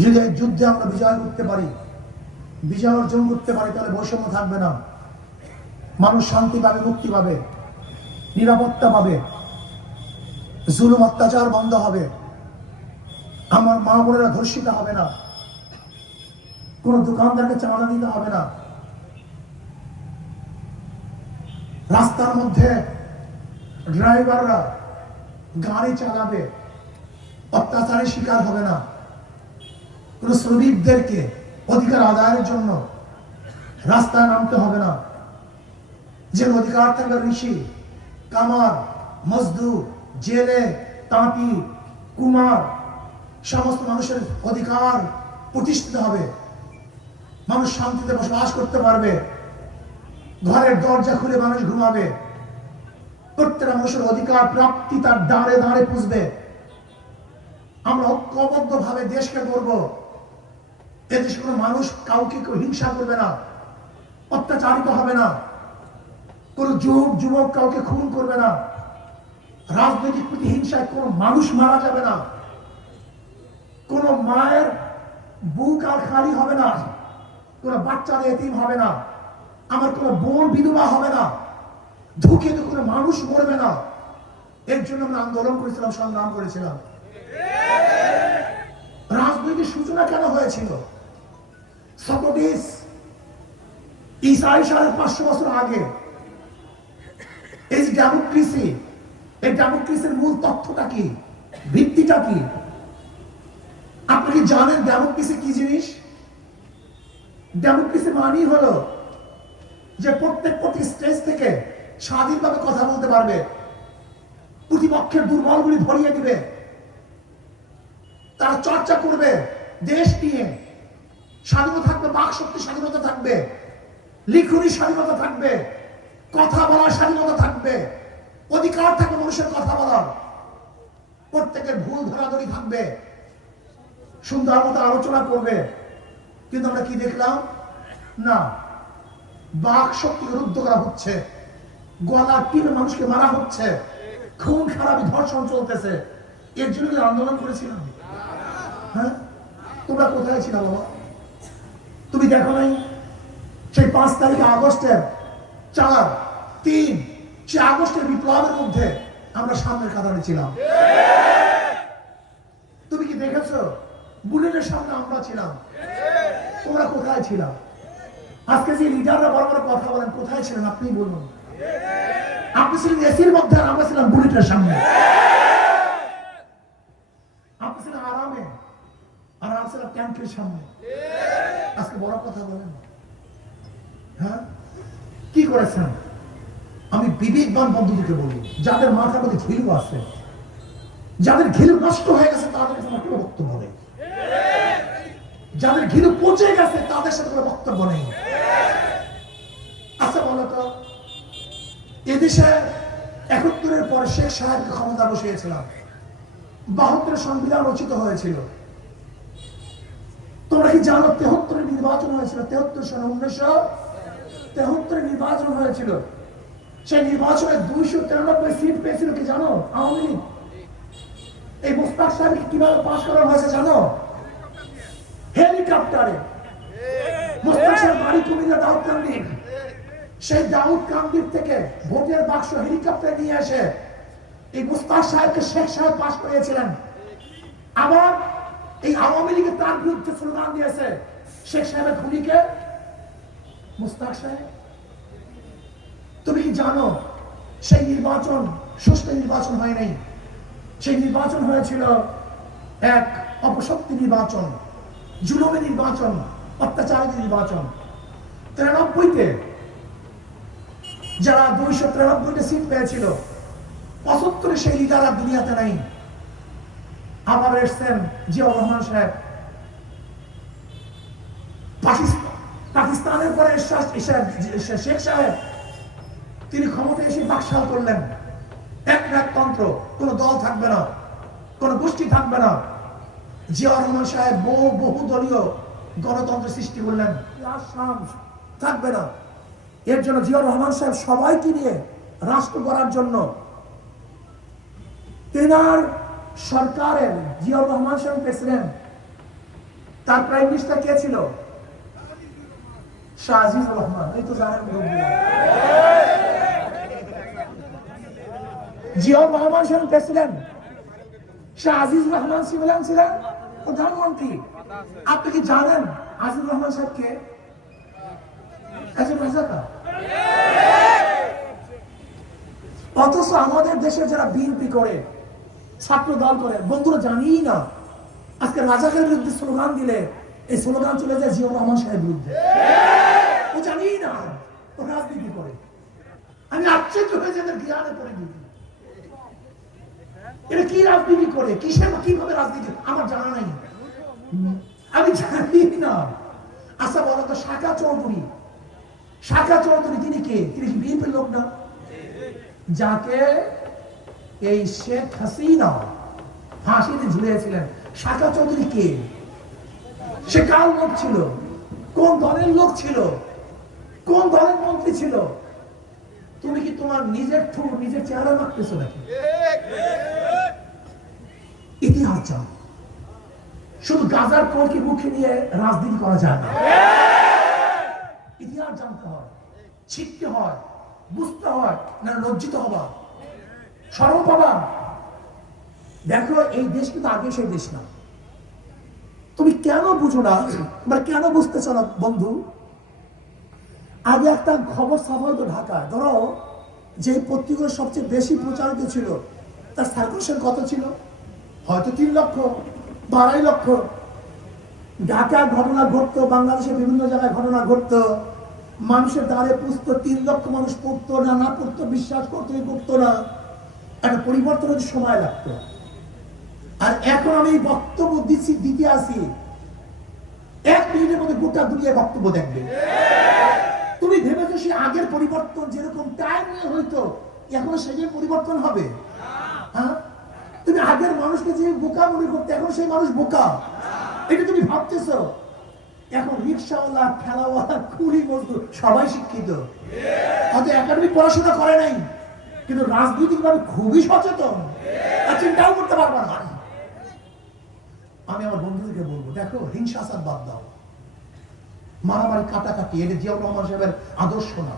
যদি এই যুদ্ধে আমরা বিজয় করতে পারি, বিজয় অর্জন করতে পারি, তাহলে বৈষম্য থাকবে না, মানুষ শান্তি পাবে, মুক্তি পাবে, নিরাপত্তা পাবে, জুলুম অত্যাচার বন্ধ হবে, আমার মা বোনেরা ধর্ষিত হবে না, কোন দোকানদারকে চাঁদা দিতে হবে না, রাস্তার মধ্যে ড্রাইভাররা গাড়ি চালাবে, অত্যাচারের শিকার হবে না, কোন শ্রমিকদেরকে অধিকার আদায়ের জন্য রাস্তায় নামতে হবে না, যে অধিকার থাকবে ঋষি, কামার, মজদুর, জেলে, তাঁতি, কুমার, সমস্ত মানুষের অধিকার প্রতিষ্ঠিত হবে, মানুষ শান্তিতে বসবাস করতে পারবে, ঘরের দরজা খুলে মানুষ ঘুমাবে, প্রত্যেকটা মানুষের অধিকার প্রাপ্তি তার দাঁড়ে দাঁড়ে পুষবে। আমরা ঐক্যবদ্ধ ভাবে দেশকে গড়ব, এদেশে কোনো মানুষ কাউকে কেউ হিংসা করবে না, অত্যাচারিত হবে না, কোন যুবক কাউকে খুন করবে না, রাজনৈতিক প্রতিহিংসায় কোন মানুষ মারা যাবে না, কোন মায়ের বুক আর খালি হবে না, কোন বাচ্চার এতিম হবে না, আমার কোন বোন বিধবা হবে না, ধুকে তো কোনো মানুষ মরবে না। এর জন্য আমরা আন্দোলন করেছিলাম, সংগ্রাম করেছিলাম। রাজনৈতিক সূচনা কেন হয়েছিল? সক্রেটিস ঈসাই 550 বছর আগে এই ডেমোক্রেসি, এই ডেমোক্রেসির মূল তথ্যটা কি, ভিত্তিটা কি? আপনি কি জানেন ডেমোক্রেসি কি জিনিস? ডেমোক্রেসি মানেই হলো যে প্রত্যেক স্টেজ থেকে স্বাধীনভাবে কথা বলতে পারবে, প্রতিপক্ষের দুর্বলগুলি ধরিয়ে দিবে, তারা চর্চা করবে দেশ নিয়ে, স্বাধীনতা থাকবে, বাক শক্তি স্বাধীনতা থাকবে, লিখনির স্বাধীনতা থাকবে, কথা বলার স্বাধীনতা থাকবে, অধিকার থাকবে মানুষের কথা বলার, প্রত্যেকের ভুল ধরাধরি থাকবে, সুন্দর মতো আলোচনা করবে। কিন্তু আমরা কি দেখলাম? না, বাক শক্তিকে রুদ্ধ করা হচ্ছে, গলা টিপে মানুষকে মারা হচ্ছে, খুন খারাপি ধর্ষণ চলতেছে। এর জন্য আন্দোলন করেছিলাম। হ্যাঁ, তোমরা কোথায় ছিল বাবা? তুমি দেখো নাই সেই 5 তারিখে আগস্টের 4-3 সে আগস্টের বিপ্লবের মধ্যে আমরা সামনের কাতারে ছিলাম। তুমি কি দেখেছো? বুলেটের সামনে আমরা ছিলাম, তোমরা কোথায় ছিলাম? আজকে যে লিডাররা বড় বড় কথা বলেন, কোথায় ছিলেন আপনি বলুন? আপনি ছিলেন এসির মধ্যে, আর আমরা ছিলাম বুলেটের সামনে। আপনি ছিলেন আরামে, আর আমরা ছিলাম ট্যাঙ্কের সামনে। আজকে বড় কথা বলেন। হ্যাঁ, কি করেছেন? আমি বিবেকবান বন্ধুদেরকে বলি, যাদের মাথার মধ্যে ঘিলু আছে, যাদের ঘিলু নষ্ট হয়ে গেছে, তাদের কাছে আমার কোনো বক্তব্য নেই। যাদের ঘিলু পচে গেছে, তাদের সাথে কোনো বক্তব্য নেই। আচ্ছা বলো তো, এদেশে 71-এর পরে শেখ সাহেবকে ক্ষমতা বসিয়েছিলাম, 72-এর সংবিধান রচিত হয়েছিল। তোমরা কি জানো 73-এ নির্বাচন হয়েছিল? 73 সনে 1973 নির্বাচন হয়েছিল। সেই নির্বাচনে 293 সিট পেয়েছিল কি জানো? আওয়ামী লীগ। এই মোস্তাক সাহেবকে কিভাবে পাশ করানো হয়েছে জানো? হেলিকপ্টারে। মোস্তাক সাহেব বাড়ি কুমিল্লা দাউদকান্দি, সেই দাউদকান্দি থেকে ভোটের বাক্স হেলিকপ্টারে নিয়ে এসে এই মোস্তাক সাহেবকে শেখ সাহেব পাশ করিয়েছিলেন। আবার এই আওয়ামী লীগে তার বিরুদ্ধে স্লোগান দিয়েছে শেখ সাহেবের খুনিকে মোস্তাক সাহেব। তুমি কি জানো সেই নির্বাচন সুষ্ঠু নির্বাচন হয় নাই? সেই নির্বাচন হয়েছিল এক অপশক্তি নির্বাচন, জুলুমের নির্বাচন, অত্যাচারের নির্বাচন। 93-তে যারা 293টা সিট পেয়েছিল, 75-এ সেই লিডার দুনিয়াতে নাই। আবার এসছেন জিয়াউর রহমান সাহেব। পাকিস্তানের পরে শেখ সাহেব, তিনি ক্ষমতায় এসে বাকশাল করলেন। একতন্ত্র, কোন দল থাকবে না, কোন গোষ্ঠী থাকবে না। জিয়াউর রহমান সাহেব বহু দলীয় গণতন্ত্র সৃষ্টি করলেন, থাকবে না। এর জন্য জিয়াউর রহমান সাহেব সবাইকে নিয়ে রাষ্ট্র গড়ার জন্য তেনার সরকারের, জিয়াউর রহমান সাহেব প্রেসিডেন্ট, তার প্রাইম মিনিস্টার কে ছিল? শাহ আজিজুর রহমান। এই তো জানেন। জিয়াউর রহমান ছিলেন প্রেসিডেন্ট, শাহ আজিজুর রহমান ছিলেন প্রধানমন্ত্রী। আপনি কি জানেন আজিজুর রহমান সাহেবকে? অথচ আমাদের দেশে যারা বিএনপি করে, ছাত্র দল করে, বন্ধুরা জানিই না আজকে রাজাকের বিরুদ্ধে স্লোগান দিলে এই স্লোগান চলে যায় জিয়াউর রহমান সাহেবের বিরুদ্ধে। ও জানিই না ও রাজনীতি করে। আমি আশ্চর্য হয়ে যাই জ্ঞানে পড়ে দিই, এটা কি রাজনীতি করে, কিসের কিভাবে রাজনীতি আমার জানা নাই, আমি জানি না। আচ্ছা বলো তো, শাখা চৌধুরী তিনি কে? তিনি কি বিএনপির লোক না? যাকে এই শেখ হাসিনা ফাঁসিতে ঝুলিয়েছিলেন, শাখা চৌধুরী কে? সে কার লোক ছিল? কোন দলের লোক ছিল? কোন দলের মন্ত্রী ছিল? তুমি কি তোমার নিজের ঠোঁট নিজের চেহারা মাখতেছো নাকি? ইতিহাস জানো, শুধু গাজার কোরকে মুখে নিয়ে রাজনীতি করা যায় না। ইতিহাস জানতে হয়, শিখতে হয়, বুঝতে হয়, না লজ্জিত হবা, শরম পাবা। দেখো এই দেশ কিন্তু আগে সেই দেশ না। তুমি কেন বুঝো না, মানে কেন বুঝতেছ না বন্ধু? আগে একটা খবর ছাপা হতো ঢাকায়, ধরো যে পত্রিকার সবচেয়ে বেশি প্রচারিত ছিল তার সার্কুলেশন কত ছিল? হয়তো 3 লক্ষ বা 2.5 লক্ষ। ঢাকায় ঘটনা ঘটতো, বাংলাদেশের বিভিন্ন জায়গায় ঘটনা ঘটতো, মানুষের দ্বারে পুষতো, 3 লক্ষ মানুষ পড়তো না পড়তো, বিশ্বাস করতো করতো না, একটা পরিবর্তন হতে সময় লাগতো। আর এখন আমি বক্তব্য দিতে আসি, 1 মিনিটের মধ্যে গোটা দুনিয়ায় বক্তব্য দেখবে। তুমি ভেবেছো সে আগের পরিবর্তন যেরকম টাইম নিয়ে হইতো এখন সেই পরিবর্তন হবে? হ্যাঁ, তুমি আগের মানুষকে যে বোকা মনে করতে, এখন সেই মানুষ বোকা, এটা তুমি ভাবতেছো? এখন রিক্সাওয়ালা, ঠেলাওয়ালা, কুলি মজদুর সবাই শিক্ষিত, হয়তো একাডেমিক পড়াশোনা করে নাই, কিন্তু রাজনৈতিক ভাবে খুবই সচেতন, আর চিন্তাও করতে পারবা না। আমি আমার বন্ধুদেরকে বলবো, দেখো হিংসাচার বাদ দাও, মারামারি কাটাকাটি, এটা জিয়াউর রহমান সাহেবের আদর্শ না।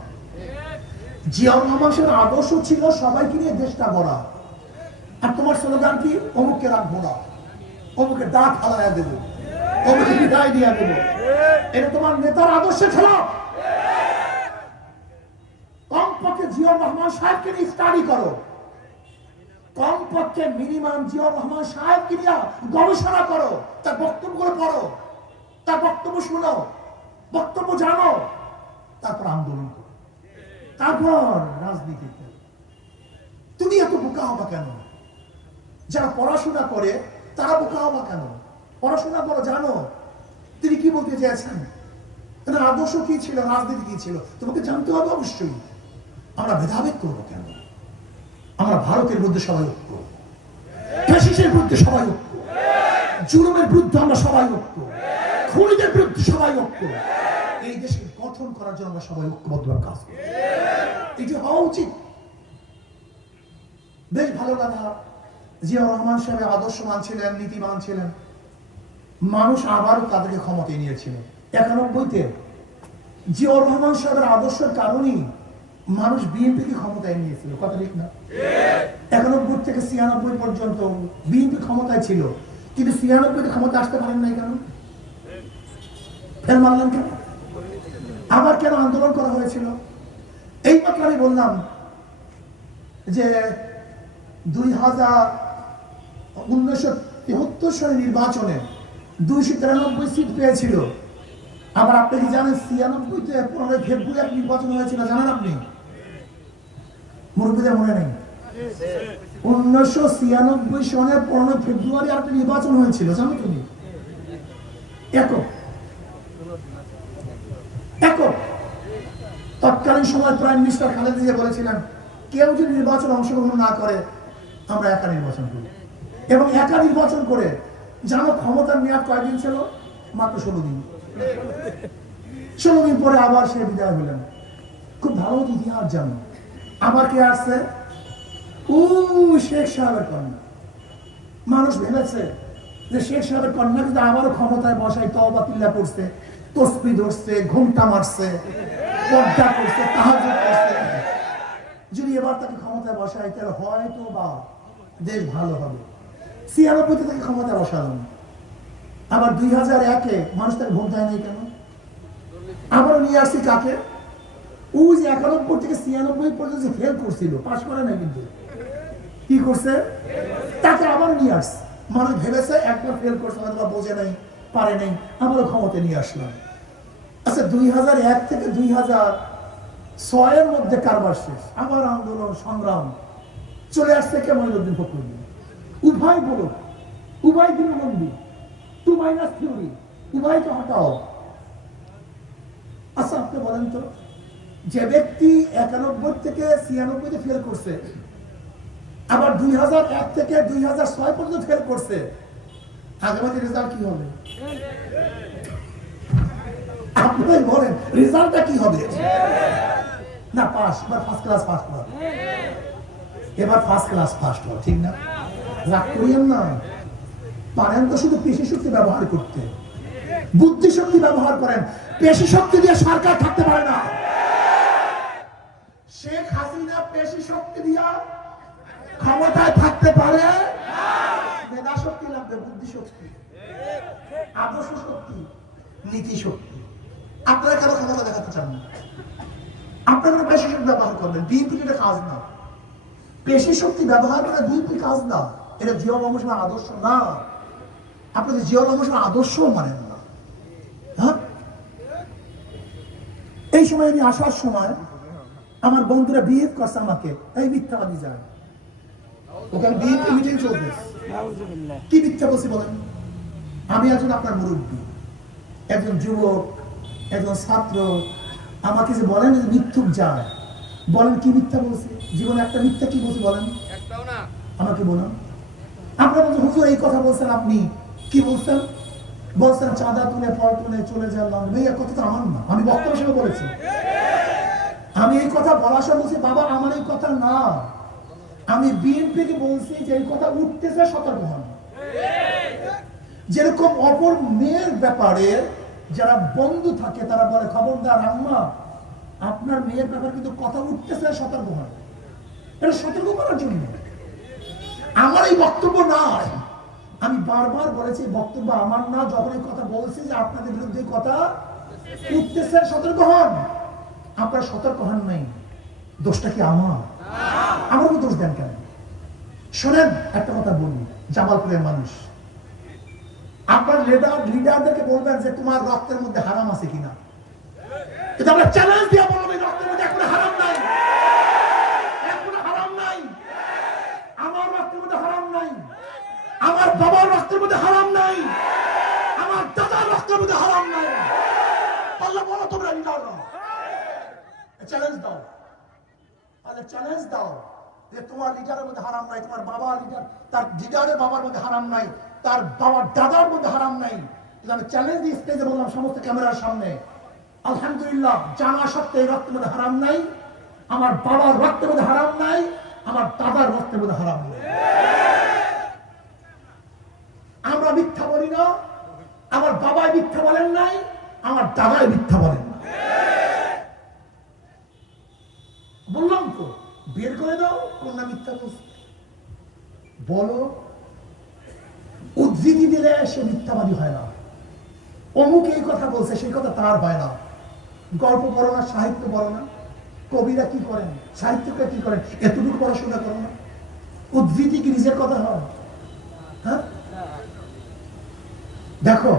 জিয়াউর রহমান সাহেবের আদর্শ ছিল সবাইকে নিয়ে দেশটা গড়া। আর তোমার স্লোগান কি? অমুককে রাখবো না, অমুকে দাঁত হালাইয়া দেবো, অমুকে বিদায় দিয়া দেবো। এটা তোমার নেতার আদর্শে ছিল। কমপক্ষে জিয়াউর রহমান সাহেবকে নিয়ে স্টাডি করো, কমপক্ষে মিনিমাম জিয়াউর রহমান সাহেবকে নিয়ে গবেষণা করো, তার বক্তব্যগুলো পড়ো, তার বক্তব্য শুনো, বক্তব্য জানো, তারপর আন্দোলন করো, তারপর রাজনীতি করো। তুমি এত বোকা হবা কেন? যারা পড়াশোনা করে তারা বোকা হবা কেন? পড়াশোনা করো, জানো তিনি কি বলতে চেয়েছেন, তার আদর্শ কি ছিল, রাজনীতি কি ছিল, তোমাকে জানতে হবে অবশ্যই। আমরা ভেদাভেদ করবো কেন? আমরা ভারতের বিরুদ্ধে সবাই ঐক্য, ফ্যাসিস্টের বিরুদ্ধে সবাই ঐক্য, জুলুমের বিরুদ্ধে আমরা সবাই ঐক্য, খুনিদের বিরুদ্ধে সবাই ঐক্য। এই দেশকে গঠন করার জন্য আমরা সবাই ঐক্যবদ্ধভাবে কাজ করি, এটি হওয়া উচিত। বেশ ভালো কথা, জিয়াউর রহমান সাহেব আদর্শবান ছিলেন, নীতিবান ছিলেন, মানুষ আবারও তাদেরকে ক্ষমতায় নিয়েছিল। 91-তে জিয়াউর রহমান সাহেবের আদর্শের কারণেই মানুষ বিএনপিকে ক্ষমতায় নিয়েছিল, কথা ঠিক না? 91 থেকে 96 পর্যন্ত বিএনপি ক্ষমতায় ছিল, কিন্তু 96-তে ক্ষমতা আসতে পারেন নাই কেন? ফের মানলেন কেন? আবার কেন আন্দোলন করা হয়েছিল? এই মাত্র আমি বললাম যে 1973 সালে নির্বাচনে 293 সিট পেয়েছিল। আবার আপনি কি জানেন 96-তে 15 ফেব্রুয়ারি নির্বাচন হয়েছিল, জানেন আপনি? মুরব্বীদের মনে নেই? 1996 সনে 15 ফেব্রুয়ারি একটা নির্বাচন হয়েছিল, জানো তুমি? একক তৎকালীন সময় প্রাইম মিনিস্টার খালেদা জিয়া বলেছিলেন, কেউ যদি নির্বাচনে অংশগ্রহণ না করে আমরা একা নির্বাচন করি। এবং একা নির্বাচন করে জানো ক্ষমতার মেয়াদ কয়দিন ছিল? মাত্র 16 দিন। 16 দিন পরে আবার সে বিদায় হলেন। খুব ভালো ইতিহাস জানো। আবার কে আসছে? শেখ সাহেবের কন্যা। মানুষ ভেবেছে যে শেখ সাহেবের কন্যা কিন্তু আবারও ক্ষমতায় বসায় তওবা তিল্লা করছে, তসবিহ ধরছে, ঘুমটা মারছে, পর্দা করছে, তাহাজ্জুদ করছে। যদি এবার তাকে ক্ষমতায় বসায় তাহলে হয়তো বা দেশ ভালো হবে। 96-তে তাকে ক্ষমতায় বসালাম, আবার 2001-এ মানুষ তাকে ভোট দেয় নাই কেন? আবারও নিয়ে আসছি কাকে? ওই যে 91 থেকে 96 পর্যন্ত যে ফেল করছিল, পাশ করে না, কিন্তু কি করছে? তাকে আবার নিয়ে আসছে। মানুষ ভেবেছে একবার ফেল করছে, হয়তো বোঝে নাই, পারে নাই, আবারও ক্ষমতা নিয়ে আসলাম। আচ্ছা, 2001 থেকে 2006-এর মধ্যে কারবার শেষ, আবার আন্দোলন সংগ্রাম, চলে আসছে কে? মঈনুদ্দিন ফখরুদ্দিন। উভয় বলো, উভয় দৃঢ়বন্ধী, 2 থিওরি, উভয়কে হটাও। আচ্ছা, আপনি বলেন তো, যে ব্যক্তি 91 থেকে 96-তে ফেল করছে, আবার 2001 থেকে 2006 পর্যন্ত ফেল করছে, আগামী রেজাল্ট কি হবে? আপনি বলেন রেজাল্টটা কি হবে? না, পাস, এবার ফার্স্ট ক্লাস পাস করা, এবার ফার্স্ট ক্লাস ফার্স্ট হওয়া, ঠিক না? রাগ করিয়েন না। পারেন তো শুধু পেশি শক্তি ব্যবহার করতে, বুদ্ধি শক্তি ব্যবহার করেন। পেশি শক্তি দিয়ে সরকার থাকতে পারে না। শেখ হাসিনা পেশি শক্তি দিয়া ক্ষমতায় থাকতে পারে না। মেধা শক্তি লাগবে, বুদ্ধি শক্তি, আদর্শ শক্তি, নীতি শক্তি। আপনারা কেন ক্ষমতা দেখাতে চান না? আপনারা পেশি শক্তি ব্যবহার করবেন। বিএনপির এটা কাজ না। পেশি শক্তি ব্যবহার করে বিএনপির কাজ না। এটা জিয়াউর রহমানের আদর্শ না। আপনাদের জিয়াউর রহমানের আদর্শ মানেন না। হ্যাঁ, এই সময় আমি আসার সময় আমার বন্ধুরা বিহেভ করছে আমাকে, এই মিথ্যাবাদী যায়। ওখানে বিএনপি মিটিং চলছে, কি মিথ্যা বলছি বলেন? আমি একজন আপনার মুরব্বী, একজন যুবক, একজন ছাত্র, আমাকে যে বলেন যে মিথ্যুক যায়, বলেন কি মিথ্যা বলছি? জীবনে একটা মিথ্যা কি বলছি বলেন? আমাকে বলুন। আপনারা বলছেন হুজুর এই কথা বলছেন, আপনি কি বলছেন? বলছেন চাঁদা তুলে ফল তুলে চলে যাওয়ার মেয়ে, কথা তো আমার না। আমি বক্তব্য হিসেবে বলেছি, আমি এই কথা বলার সময় বলছি বাবা আমার এই কথা না। আমি বিএনপিকে বলছি যে এই কথা উঠতেছে, সতর্ক হন। যেরকম অপর মেয়ের ব্যাপারে যারা বন্ধু থাকে তারা বলে খবরদার আম্মা আপনার মেয়ের ব্যাপারে কিন্তু কথা উঠতেছে, সতর্ক হন। এটা সতর্ক করার জন্য আমার এই বক্তব্য না। আমি বারবার বলেছি বক্তব্য আমার না। যখন এই কথা বলছি যে আপনাদের বিরুদ্ধে কথা উঠতেছে, সতর্ক হন, আপনারা সতর্ক হন নাই, দোষটা কি আমার? আমারও দোষ দেন কেন? শোনেন, একটা কথা বলি, জামালপুরের মানুষ, আপনার লিডারদেরকে বলবেন যে তোমার রক্তের মধ্যে হারাম আছে কিনা। এটা আমরা চ্যালেঞ্জ দিয়ে বলবো, রক্তের মধ্যে এখন হারাম নাই, এখন হারাম নাই। আমার রক্তের মধ্যে হারাম নাই, আমার বাবার রক্তের মধ্যে হারাম নাই, আমার দাদার রক্তের মধ্যে হারাম নাই। আল্লাহ বলো তোমরা লিডাররা চ্যালেঞ্জ দাও, তাহলে চ্যালেঞ্জ দাও যে তোমার লিডারের মধ্যে হারাম নাই, তোমার বাবা লিডার তার লিডারের বাবার মধ্যে হারাম নাই, তার বাবার দাদার মধ্যে হারাম নাই। আমি চ্যালেঞ্জ দিয়ে স্টেজে বললাম সমস্ত ক্যামেরার সামনে, আলহামদুলিল্লাহ জানা সত্ত্বে রক্তের মধ্যে হারাম নাই, আমার বাবার রক্তের মধ্যে হারাম নাই, আমার দাদার রক্তের মধ্যে হারাম নাই। আমরা মিথ্যা বলি না, আমার বাবাই মিথ্যা বলেন নাই, আমার দাদাই মিথ্যা বলেন না। বললাম তো, বের করে দাও কোনটা মিথ্যা বলছে, বলো। উদ্ধৃতি দিলে সে মিথ্যাবাদী হয় না। অমুক এই কথা বলছে, সেই কথা তার হয় না। গল্প পড়ো না, সাহিত্য পড়ো না, কবিরা কি করেন, সাহিত্যিকরা কি করেন, এতটুকু পড়াশোনা করো না। উদ্ধৃতি কি নিজের কথা হয়? হ্যাঁ, দেখো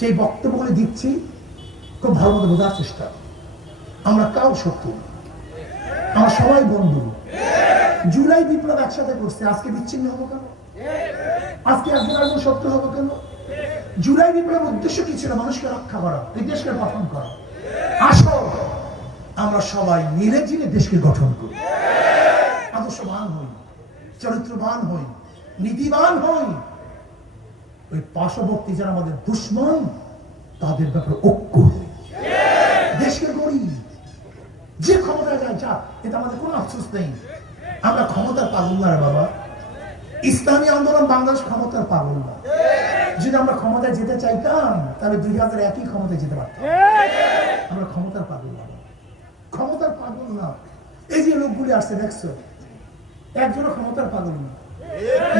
যে বক্তব্যগুলি দিচ্ছি খুব ভালো মতো বোঝার চেষ্টা। আমরা কাউ শত্রু, আমরা সবাই বন্ধু। জুলাই বিপ্লব একসাথে করছে, আজকে বিচ্ছিন্ন হবো কেন? আজকে একজন একজন শত্রু হবো কেন? জুলাই বিপ্লবের উদ্দেশ্য কি ছিল? মানুষকে রক্ষা করা, এই দেশকে গঠন করা। আসো আমরা সবাই মিলে জিলে দেশকে গঠন করি, আদর্শবান হই, চরিত্রবান হই, নীতিবান হই। ওই পার্শ্ববর্তী যারা আমাদের দুশ্মন তাদের ব্যাপারে ঐক্য হই, দেশকে গড়ি। যে ক্ষমতায় যায় যা, এটা আমাদের কোনো আফসোস নেই। আমরা ক্ষমতার পাগল না রে বাবা। ইসলামী আন্দোলন বাংলাদেশ ক্ষমতার পাগল না। যদি আমরা ক্ষমতায় যেতে চাইতাম তাহলে 2001 ক্ষমতায় যেতে পারতাম। আমরা ক্ষমতার পাগল না, ক্ষমতার পাগল না। এই যে লোকগুলি আসছে দেখছো, একজনও ক্ষমতার পাগল না,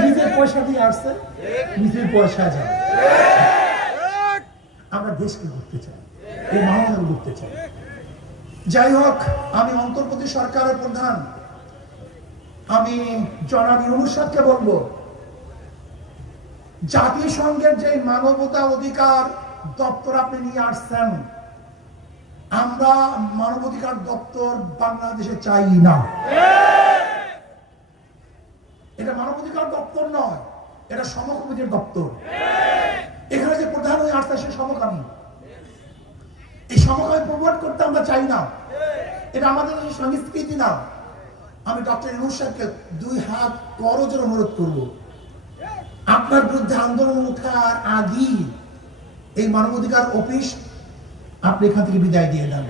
নিজের পয়সা দিয়ে আসছে, নিজের পয়সা যাবে। আমরা দেশকে ঘুরতে চাই, এই মহানগর ঘুরতে চাই। যাই হোক, আমি অন্তর্বর্তী সরকারের প্রধান, আমি জনাব ইউনূস সাহেবকে বলবো, জাতিসংঘের যে মানবতা অধিকার দপ্তর আপনি নিয়ে আসছেন, আমরা মানবাধিকার দপ্তর বাংলাদেশে চাই না। এটা মানবাধিকার দপ্তর নয়, এটা সমকামীদের দপ্তর। এখানে যে প্রধান হয়ে আসছে সে সমকামী। এই সমকামী প্রমোট করতে আমরা চাই না, এটা আমাদের সংস্কৃতি না। আমি ডক্টর ইউনূস সাহেবকে 2 হাত করজোড়ে অনুরোধ করবো, আপনার বিরুদ্ধে আন্দোলন ওঠার আগেই এই মানবাধিকার অফিস আপনি এখান থেকে বিদায় দিয়ে দেন।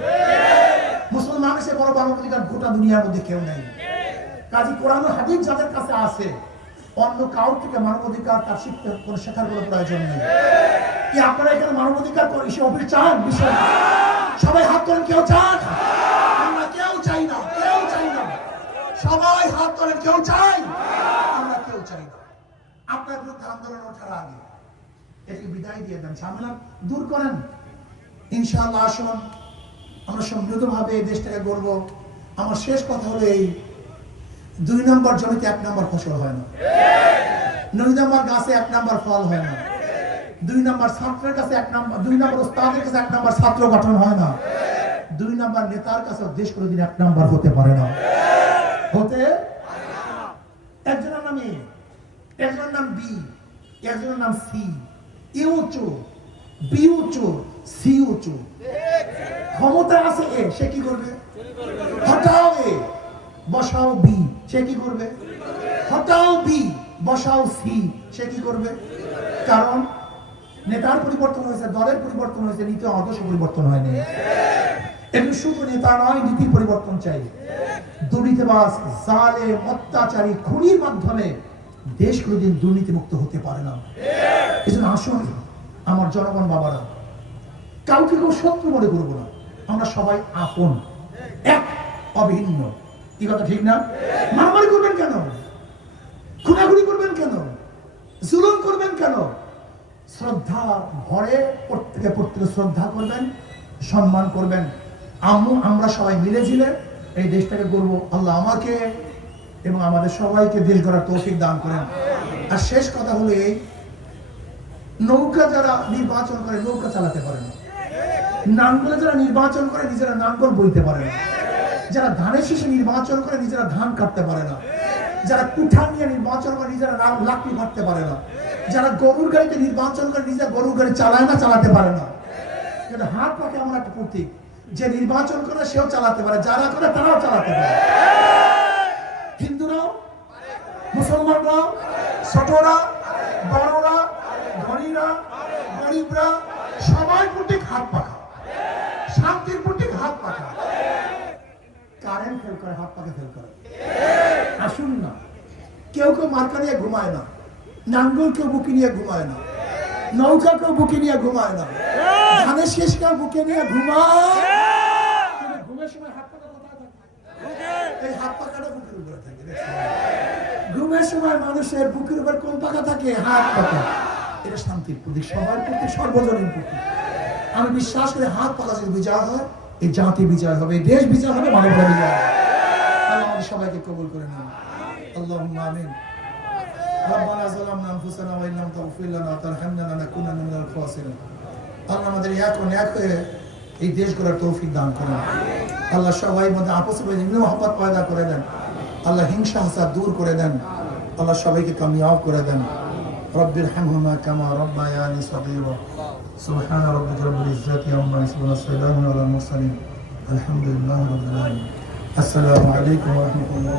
মুসলমান এসে বড় মানবাধিকার গোটা দুনিয়ার মধ্যে কেউ নেই। কাজী কোরআন ও হাদিস যাদের কাছে আছে, অন্য কাউর থেকে মানবাধিকার তার শিখতে কোনো শেখার কোনো প্রয়োজন নেই। কি আপনারা এখানে মানবাধিকার সে অফিস চান? বিষয় সবাই হাত তোলেন, কেউ চান? আমরা কেউ চাই না, কেউ চাই না। সবাই হাত তোলেন, কেউ চাই? আমরা কেউ চাই না। আপনার বিরুদ্ধে আন্দোলন ওঠার আগে এটাকে বিদায় দিয়ে দেন, ঝামেলা দূর করেন। ইনশাআল্লাহ আসুন আমরা সমৃদ্ধভাবে এই দেশটাকে গড়ব। আমার শেষ কথা হলো এই, 2 নম্বর জমিতে 1 নম্বর ফসল হয় না, 9 নম্বর গাছে 1 নম্বর ফল হয় না, 2 নম্বর ছাত্রের কাছে 1 নম্বর, 2 নম্বর ওস্তাদের কাছে 1 নম্বর ছাত্র গঠন হয় না, 2 নম্বর নেতার কাছে দেশ কোনোদিন 1 নম্বর হতে পারে না, হতে। একজনের নাম এ, একজনের নাম বি, একজনের নাম সি। এ উঁচু, বি উঁচু, সি উঁচু। ক্ষমতা আছে এ, সে কি করবে? হটাও এ, বসাও বি, সে কি করবে? হটাও বি, বসাও সি, সে কি করবে? কারণ নেতার পরিবর্তন হয়েছে, দলের পরিবর্তন হয়েছে, নীতি আদর্শ পরিবর্তন হয়নি। এখন শুধু নেতা নয়, নীতির পরিবর্তন চাই। দুর্নীতিবাজ, জালেম, অত্যাচারী, খুনির মাধ্যমে দেশ কোনোদিন দুর্নীতিমুক্ত হতে পারে না। এজন্য আসুন আমার জনগণ বাবারা, কাউকে কেউ শত্রু মনে করবো না, আমরা সবাই আপন, এক, অভিন্ন। কি কথা ঠিক না? মারামারি করবেন কেন? খুনাখুনি করবেন কেন? জুলুম করবেন কেন? শ্রদ্ধা ভরে প্রত্যেকে শ্রদ্ধা করবেন, সম্মান করবেন। আমরা সবাই মিলে ঝিলে এই দেশটাকে গড়ব। আল্লাহ আমাকে এবং আমাদের সবাইকে দেশ গড়ার তৌফিক দান করেন। আর শেষ কথা হলো এই, নৌকা যারা নির্বাচন করে নৌকা চালাতে পারে না, নাঙ্গলে যারা নির্বাচন করে নিজেরা নাঙ্গল বইতে পারে না, যারা ধানের শীষে নির্বাচন করে নিজেরা ধান কাটতে পারে না, যারা কুঠার নিয়ে নির্বাচন করে নিজেরা লাকড়ি কাটতে পারে না, যারা গরুর গাড়িতে নির্বাচন করে নিজেরা গরুর গাড়ি চালায় না, চালাতে পারে না। কিন্তু হাত পাকে এমন একটা প্রতীক, যে নির্বাচন করে সেও চালাতে পারে, যারা করে তারাও চালাতে পারে। হিন্দুরাও, মুসলমানরাও, ছোটরা, বড়রা, ধনীরা, গরিবরা, সবাই প্রতীক হাত পাখা, শান্তির প্রতীক হাত পাখা। কারেন্ট ফেল করে, হাত পাখা ফেল করে। আসুন না, কেউ কেউ মার্কা নিয়ে ঘুমায় না, নাঙ্গল কেউ বুকে নিয়ে ঘুমায় না, নৌকা কেউ বুকে নিয়ে ঘুমায় না, ধানের শেষ কেউ বুকে নিয়ে ঘুমায়। ঘুমের সময় হাত পাখা কোথায় থাকে? এই হাত পাখাটা বুকের উপরে থাকে। ঘুমের সময় মানুষের বুকের উপর কোন পাখা থাকে? হাত পাখা। এটা শান্তির প্রতীক, সবার প্রতীক, সর্বজনীন প্রতীক। আমি বিশ্বাস করি হাত পাখা যদি বিজয় হয়, এই জাতি বিজয় হবে, এই দেশ বিজয় হবে, মানবতা বিজয় হবে। আল্লাহ আমাদের সবাইকে কবুল করে নেন। আল্লাহুম্মা আমিন। রব্বানা যালামনা আনফুসানা ওয়া ইল্লাম তাগফির লানা ওয়া তারহামনা লানাকুনান্না মিনাল খাসিরিন। আল্লাহ আমাদের এক হয়ে এই দেশ গড়ার তৌফিক দান করেন। আল্লাহ সবাই মধ্যে আপসে মহব্বত পয়দা করে দেন। আল্লাহ হিংসা হাসাদ দূর করে দেন। আল্লাহ সবাইকে কামিয়াব করে দেন। রব্বির হামহুমা কামা রব্বায়ানি সগীরা। সুবহান রাব্বিকা রাব্বিল ইজ্জাতি আম্মা ইয়াসিফুন ওয়া সালামুন আলাল মুরসালিন। আলহামদুলিল্লাহি রাব্বিল আলামিন। আসসালামু আলাইকুম ওয়া রাহমাতুল্লাহ।